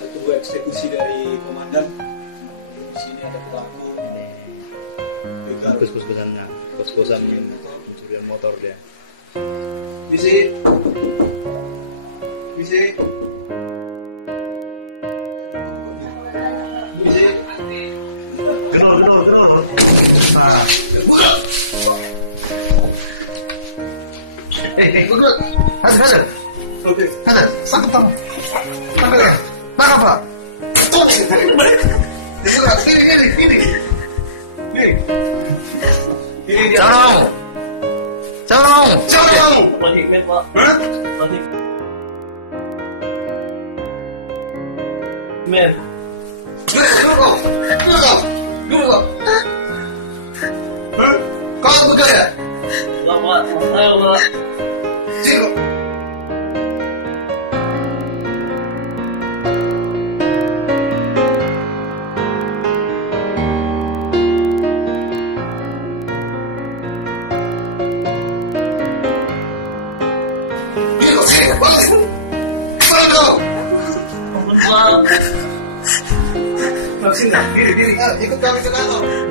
Tunggu eksekusi dari komandan. Di sini ada pelaku. Kos-kosannya, kos-kosan pencurian motor dia. Bisi. Bisi. Bisi. Kenal. Udah. Hadir. Oke. Hadir. Sangkap tangan. Ambil ya. Tangkap lah. Ini. Jangan. Logiknya Pak. Logik. Mer. Dulu. Kau betul ya? Enggak Pak, saya Pak. Sini. Ikut kami ke kantor.